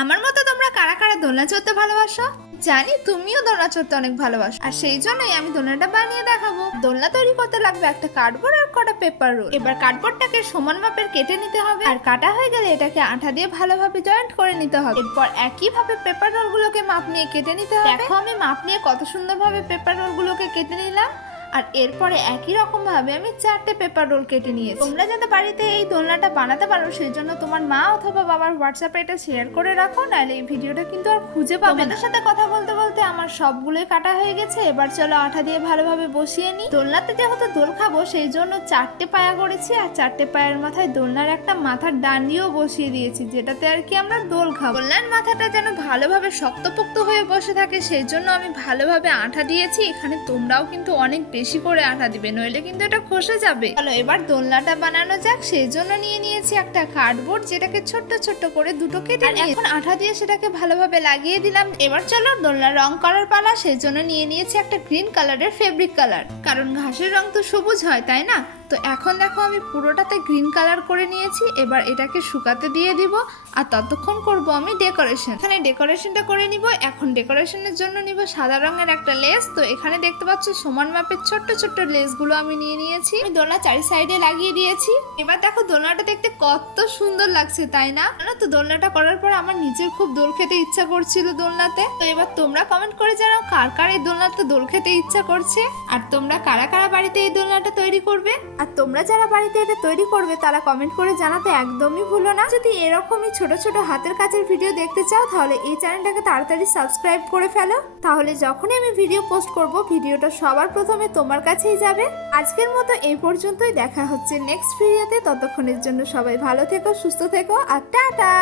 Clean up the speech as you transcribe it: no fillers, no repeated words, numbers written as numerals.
আমার মতো তোমরা কারা কারা দোলনা চড়তে ভালোবাসো? জানি তুমিও দোলনা চড়তে অনেক ভালোবাসো, আর সেই জন্যই আমি দোলনাটা বানিয়ে দেখাবো। দোলনা তৈরি করতে লাগবে একটা কার্ডবোর্ড আর কটা পেপার রোল। এবার কার্ডবোর্ডটাকে সমান মাপের কেটে নিতে হবে, আর কাটা হয়ে গেলে এটাকে আঠা দিয়ে ভালোভাবে জয়েন্ট করে নিতে হবে। এরপর একইভাবে পেপার রোল গুলোকে মাপ নিয়ে কেটে নিতে হবে। দেখো আমি মাপ নিয়ে কত সুন্দরভাবে পেপার রোল গুলোকে কেটে নিলাম। আর এরপরে একই রকম ভাবে আমি 4টে পেপার রোল কেটে নিয়েছি। তোমরা যাতে বাড়িতে এই দোলনাটা বানাতে পারো সেই জন্য তোমার মা অথবা বাবার হোয়াটসঅ্যাপে এটা শেয়ার করে রাখো, নাহলে এই ভিডিওটা কিন্তু আর খুঁজে পাবে না। তোমাদের সাথে কথা বলতে বলতে আমার সবগুলোই কাটা হয়ে গেছে। এবার চলো আঠা দিয়ে ভালোভাবে বসিয়ে নিই। দোলনাতে যেহেতু দোল খাবো সেই জন্য 4টে পায়া করেছি, আর 4টে পায়ের মাথায় দোলনার একটা মাথার ডান্ডিও বসিয়ে দিয়েছি, যেটাতে আর কি আমরা দোল খাবো। দোলনার মাথাটা যেন ভালোভাবে শক্তপোক্ত হয়ে বসে থাকে সেই জন্য আমি ভালোভাবে আঠা দিয়েছি। এখানে তোমরাও কিন্তু অনেক বেশি করে আঠা দিবে, নইলে কিন্তু এটা খসে যাবে। চলো এবার দোলনাটা বানানো যাক। সেই জন্য নিয়ে নিয়েছি একটা কার্ডবোর্ড, যেটাকে ছোট্ট ছোট্ট করে দুটো কেটে এখন আঠা দিয়ে সেটাকে ভালোভাবে লাগিয়ে দিলাম। এবার চলো দোলনার রং করার পালা। সেই জন্য নিয়ে নিয়েছি একটা গ্রিন কালারের ফেব্রিক কালার, কারণ ঘাসের রং তো সবুজ হয় তাই না। তো এখন দেখো আমি পুরোটাতে গ্রিন কালার করে নিয়েছি। এবার এটাকে শুকাতে দিয়ে দিব, আর ততক্ষণ করব আমি ডেকোরেশন। এখানে ডেকোরেশনটা করে নিব। এখন ডেকোরেশনের জন্য নিব সাদা রঙের একটা লেস। তো এখানে দেখতে পাচ্ছ সমান মাপের ছোট্ট ছোট্ট লেসগুলো আমি নিয়ে নিয়েছি। আমি দোলনা চারি সাইডে লাগিয়ে দিয়েছি। এবার দেখো দোলনাটা দেখতে কত সুন্দর লাগছে তাই না। তো দোলনাটা করার পর আমার নিজের খুব দোল খেতে ইচ্ছা করছিল দোলনাতে। তো এবার তোমরা কমেন্ট করে জানাও কার কার এই দোলনাতে দোল খেতে ইচ্ছা করছে, আর তোমরা কারা কারা বাড়িতে এই দোলনাটা তৈরি করবে। আর তোমরা যারা বাড়িতে এটা তৈরি করবে তারা কমেন্ট করে জানাতে একদমই ভুলো না। যদি এরকমই ছোট ছোট হাতের কাজের ভিডিও দেখতে চাও তাহলে এই চ্যানেলটাকে তাড়াতাড়ি সাবস্ক্রাইব করে ফেলো, তাহলে যখনই আমি ভিডিও পোস্ট করব ভিডিওটা সবার প্রথমে তোমার কাছেই যাবে। আজকের মতো এই পর্যন্তই, দেখা হচ্ছে নেক্সট ভিডিওতে। ততক্ষণের জন্য সবাই ভালো থেকো, সুস্থ থেকো, আর টাটা।